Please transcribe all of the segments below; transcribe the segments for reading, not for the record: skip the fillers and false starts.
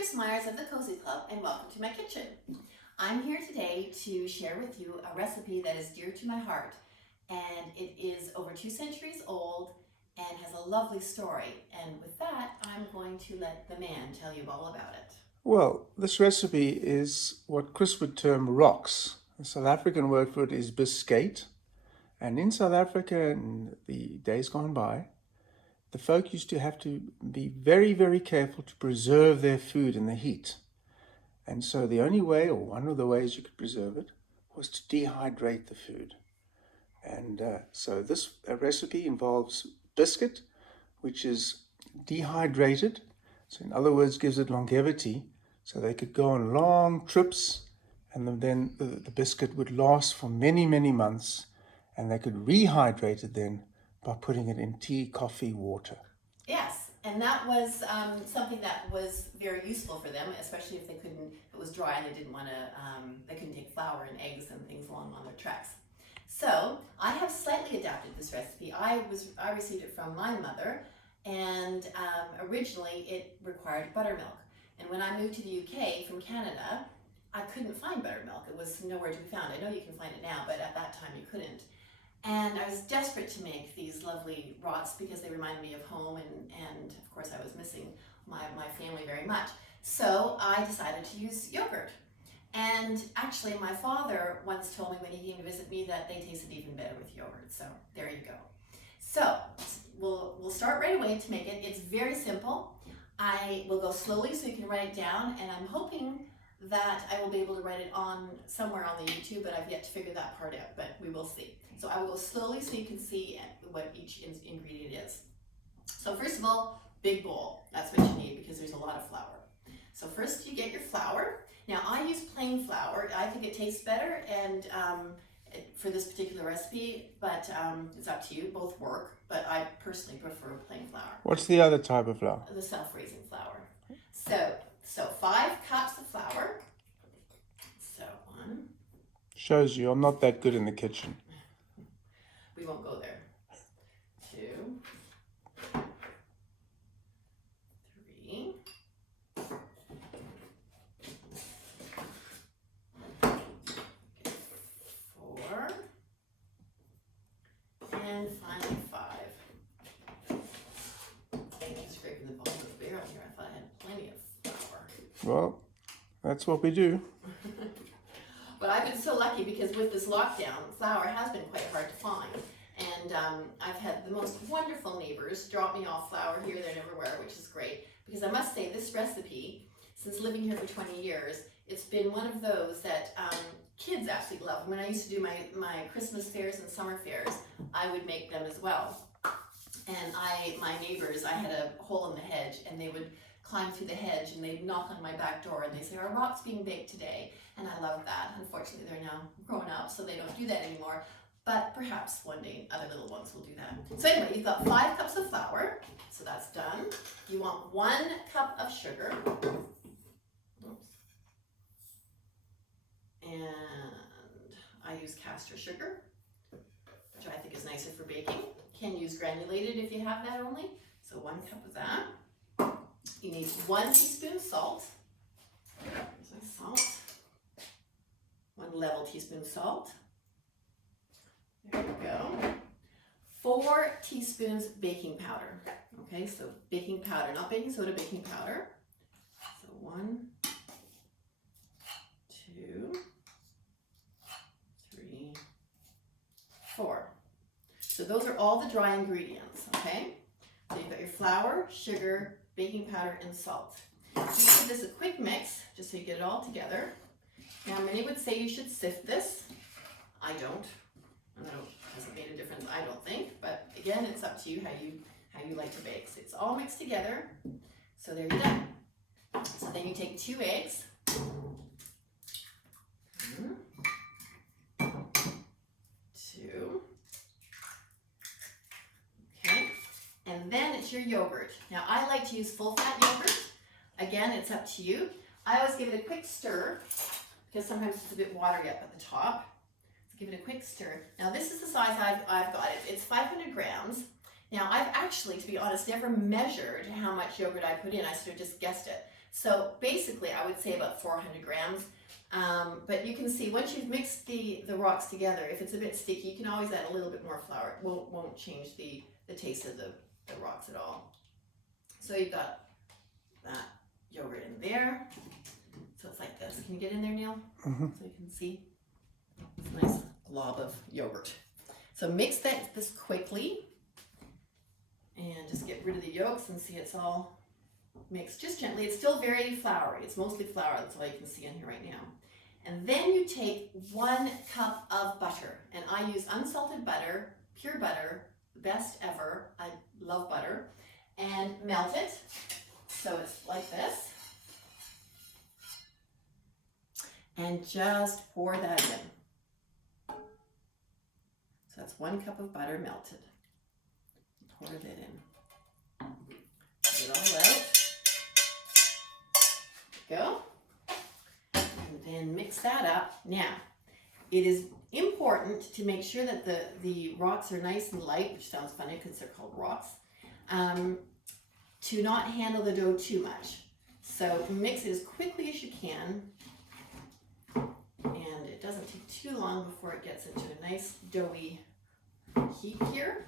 Chris Myers of the Cozy Club, and welcome to my kitchen. I'm here today to share with you a recipe that is dear to my heart, and it is over 2 centuries old and has a lovely story. And with that, I'm going to let the man tell you all about it. Well, this recipe is what Chris would term rocks. The South African word for it is biscuit. And in South Africa, in the days gone by, the folk used to have to be very, very careful to preserve their food in the heat. And so the only way, or one of the ways you could preserve it, was to dehydrate the food. And so this recipe involves biscuit, which is dehydrated. So in other words, gives it longevity. So they could go on long trips, and then the biscuit would last for many, many months. And they could rehydrate it then by putting it in tea, coffee, water. Yes, and that was something that was very useful for them, especially if it was dry and they didn't want to, they couldn't take flour and eggs and things along on their treks. So I have slightly adapted this recipe. I received it from my mother, and originally it required buttermilk. And when I moved to the UK from Canada, I couldn't find buttermilk. It was nowhere to be found. I know you can find it now, but at that time you couldn't. And I was desperate to make these lovely rots because they reminded me of home, and of course I was missing my family very much. So I decided to use yogurt. And actually my father once told me when he came to visit me that they tasted even better with yogurt. So there you go. So we'll start right away to make it. It's very simple. I will go slowly so you can write it down, and I'm hoping that I will be able to write it on somewhere on the YouTube, but I've yet to figure that part out, but we will see. So I will go slowly so you can see what each ingredient is. So first of all, big bowl. That's what you need because there's a lot of flour. So first you get your flour. Now I use plain flour. I think it tastes better and for this particular recipe, but it's up to you. Both work, but I personally prefer plain flour. What's the other type of flour? The self-raising flour. So 5 cups of flour. So 1. Shows you I'm not that good in the kitchen. We won't go there. 2, 3, 4, and finally 5. I'm scraping the bottom of the barrel here. I thought I had plenty of flour. Well, that's what we do. But I've been so lucky because with this lockdown, flour has been quite hard to find. And I've had the most wonderful neighbors drop me off flour here, there, and everywhere, which is great. Because I must say, this recipe, since living here for 20 years, it's been one of those that kids absolutely love. When I used to do my Christmas fairs and summer fairs, I would make them as well. And my neighbors, I had a hole in the hedge, and they would climb through the hedge and they'd knock on my back door and they'd say, "Our rocks being baked today." And I love that. Unfortunately, they're now grown up, so they don't do that anymore. But perhaps one day other little ones will do that. So anyway, you've got 5 cups of flour, so that's done. You want 1 cup of sugar. Oops. And I use castor sugar, which I think is nicer for baking. Can use granulated if you have that only. So 1 cup of that. You need 1 teaspoon salt. There's my salt. 1 level teaspoon salt. There we go. 4 teaspoons baking powder. Okay, so baking powder, not baking soda, baking powder. So 1, 2, 3, 4. So those are all the dry ingredients, okay? So you've got your flour, sugar, baking powder, and salt. You give this a quick mix, just so you get it all together. Now, many would say you should sift this. I don't. And it hasn't made a difference, I don't think. But again, it's up to you how you like to bake. So it's all mixed together. So there you're done. So then you take 2 eggs. 1, 2. Okay. And then it's your yogurt. Now I like to use full fat yogurt. Again, it's up to you. I always give it a quick stir because sometimes it's a bit watery up at the top. So give it a quick stir. Now this is the size I've got it. It's 500 grams. Now, I've actually, to be honest, never measured how much yogurt I put in. I sort of just guessed it. So basically, I would say about 400 grams. But you can see once you've mixed the rocks together, if it's a bit sticky, you can always add a little bit more flour. It won't change the taste of the rocks at all. So you've got that yogurt in there. So it's like this. Can you get in there, Neil? Mm-hmm. So you can see. It's a nice glob of yogurt. So mix this quickly and just get rid of the yolks and see it's all mixed just gently. It's still very floury. It's mostly flour. That's all you can see in here right now. And then you take 1 cup of butter, and I use unsalted butter, pure butter, best ever. I love butter. And melt it. So it's like this. And just pour that in. So that's 1 cup of butter melted. Pour it in. Get it all out. Go. And then mix that up. Now, it is important to make sure that the rocks are nice and light, which sounds funny because they're called rocks, to not handle the dough too much. So mix it as quickly as you can. And it doesn't take too long before it gets into a nice doughy heap here.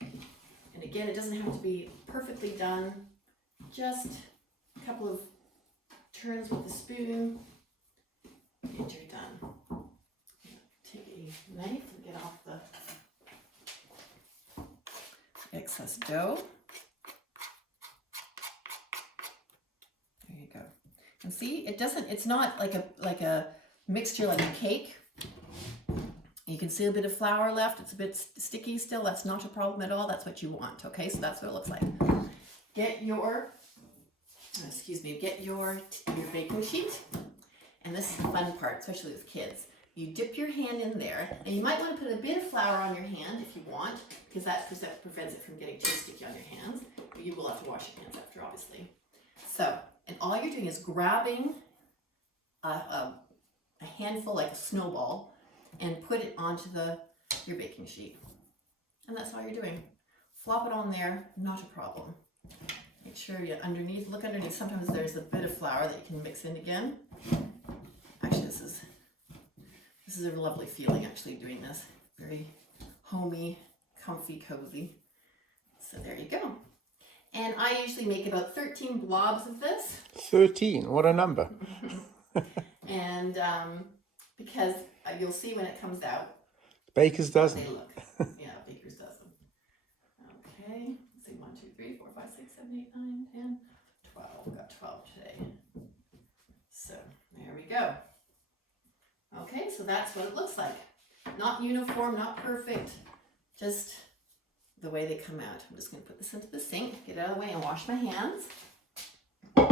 And again, it doesn't have to be perfectly done. Just a couple of turns with the spoon and you're done. Take a knife and get off the excess dough. There you go. And see, it's not like a mixture like a cake. You can see a bit of flour left. It's a bit sticky still. That's not a problem at all. That's what you want. Okay, so that's what it looks like. Get your baking sheet. And this is the fun part, especially with kids. You dip your hand in there, and you might want to put a bit of flour on your hand if you want, because that prevents it from getting too sticky on your hands. But you will have to wash your hands after, obviously. So, and all you're doing is grabbing a handful, like a snowball, and put it onto your baking sheet. And that's all you're doing. Flop it on there, not a problem. Make sure you look underneath. Sometimes there's a bit of flour that you can mix in again. Actually, this is a lovely feeling actually doing this. Very homey, comfy, cozy. So there you go. And I usually make about 13 blobs of this. 13, what a number. And because you'll see when it comes out. Baker's dozen. They look. Yeah, baker's dozen. Okay. Let's see, 1, 2, 3, 4, 5, 6, 7, 8, 9, 10, 12. We've got 12 today. So there we go. Okay, so that's what it looks like. Not uniform, not perfect, just the way they come out. I'm just going to put this into the sink, get it out of the way, and wash my hands. There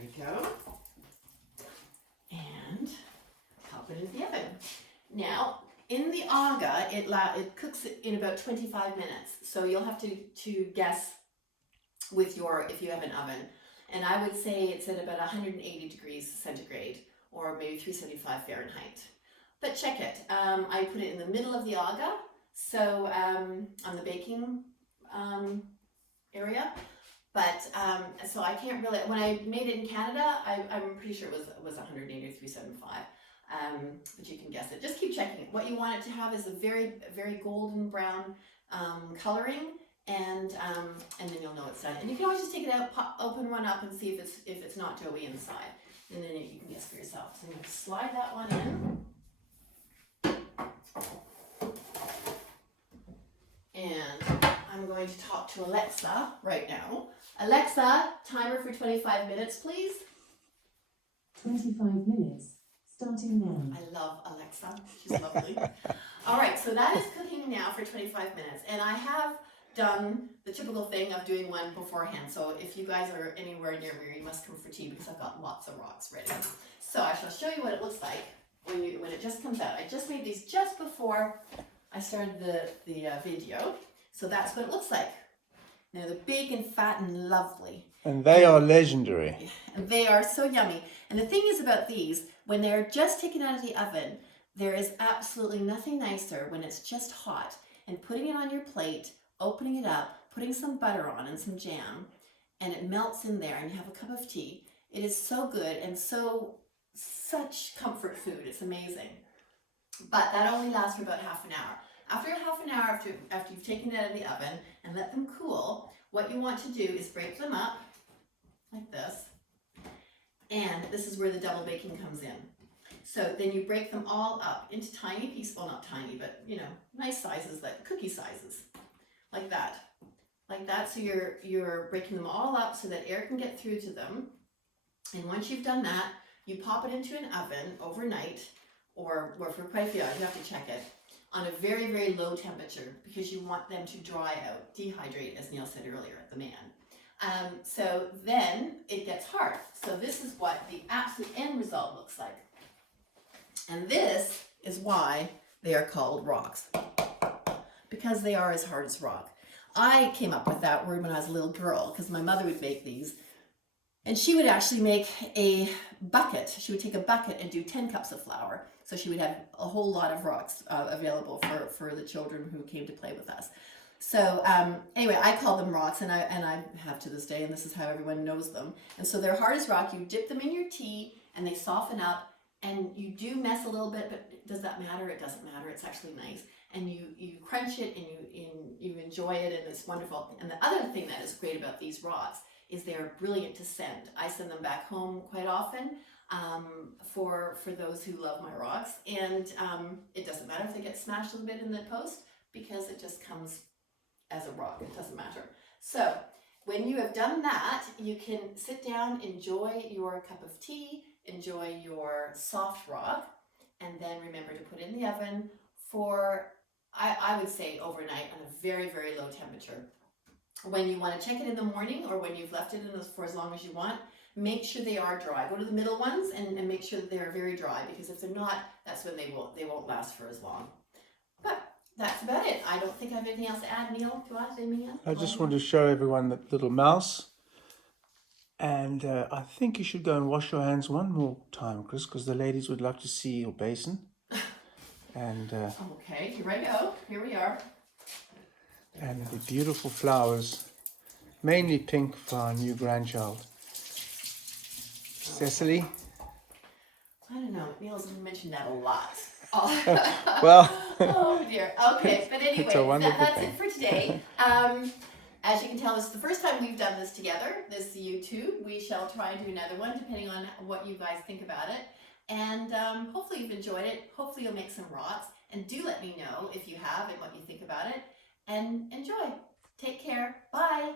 we go. And pop it in the oven. Now, in the aga, it cooks it in about 25 minutes. So you'll have to guess with if you have an oven. And I would say it's at about 180 degrees centigrade or maybe 375 Fahrenheit. But check it. I put it in the middle of the aga, so on the baking area. But so I can't really, when I made it in Canada, I'm pretty sure it was 180 or 375. But you can guess it. Just keep checking it. What you want it to have is a very, very golden brown coloring, and then you'll know it's done. And you can always just take it out, open one up, and see if it's not doughy inside, and then you can guess for yourself. So I'm going to slide that one in, and I'm going to talk to Alexa right now. Alexa, timer for 25 minutes, please. 25 minutes. Starting now. I love Alexa. She's lovely. All right, so that is cooking now for 25 minutes. And I have done the typical thing of doing one beforehand. So if you guys are anywhere near me, you must come for tea because I've got lots of rocks ready. So I shall show you what it looks like when it just comes out. I just made these just before I started the video. So that's what it looks like. Now they're big and fat and lovely. And they are legendary. And they are so yummy. And the thing is about these, when they're just taken out of the oven, there is absolutely nothing nicer when it's just hot and putting it on your plate, opening it up, putting some butter on and some jam, and it melts in there and you have a cup of tea. It is so good and such comfort food. It's amazing. But that only lasts for about half an hour. After half an hour, after you've taken it out of the oven and let them cool, what you want to do is break them up like this. And this is where the double baking comes in. So then you break them all up into tiny pieces, well not tiny, but you know, nice sizes, like cookie sizes, like that. Like that, so you're breaking them all up so that air can get through to them. And once you've done that, you pop it into an oven overnight, or for quite a few hours, you have to check it, on a very, very low temperature because you want them to dry out, dehydrate, as Neil said earlier, the man. So then it gets hard. So this is what the absolute end result looks like. And this is why they are called rocks, because they are as hard as rock. I came up with that word when I was a little girl because my mother would make these. And she would actually make a bucket. She would take a bucket and do 10 cups of flour. So she would have a whole lot of rocks available for the children who came to play with us. So anyway, I call them rocks, and I have to this day, and this is how everyone knows them. And so they're hard as rock. You dip them in your tea, and they soften up. And you do mess a little bit, but does that matter? It doesn't matter. It's actually nice. And you crunch it, and you enjoy it, and it's wonderful. And the other thing that is great about these rocks is they're brilliant to send. I send them back home quite often for those who love my rocks. And it doesn't matter if they get smashed a little bit in the post because it just comes as a rock. It doesn't matter. So when you have done that, you can sit down, enjoy your cup of tea, enjoy your soft rock, and then remember to put it in the oven for, I would say, overnight on a very, very low temperature. When you want to check it in the morning, or when you've left it in for as long as you want, make sure they are dry. Go to the middle ones and make sure that they're very dry, because if they're not, that's when they won't last for as long. But that's about it. I don't think I have anything else to add. Neil, do you want to say anything else? I just want to show everyone that little mouse. And I think you should go and wash your hands one more time, Chris, because the ladies would love to see your basin. And okay, here I go. Here we are. And the beautiful flowers, mainly pink for our new grandchild. Cecily? I don't know. Neil's mentioned that a lot. Oh. Well, oh dear. Okay, but anyway, that's thing. it for today. As you can tell, this is the first time we've done this together, this YouTube. We shall try and do another one, depending on what you guys think about it. And hopefully you've enjoyed it. Hopefully you'll make some rocks. And do let me know if you have and what you think about it. And enjoy. Take care. Bye.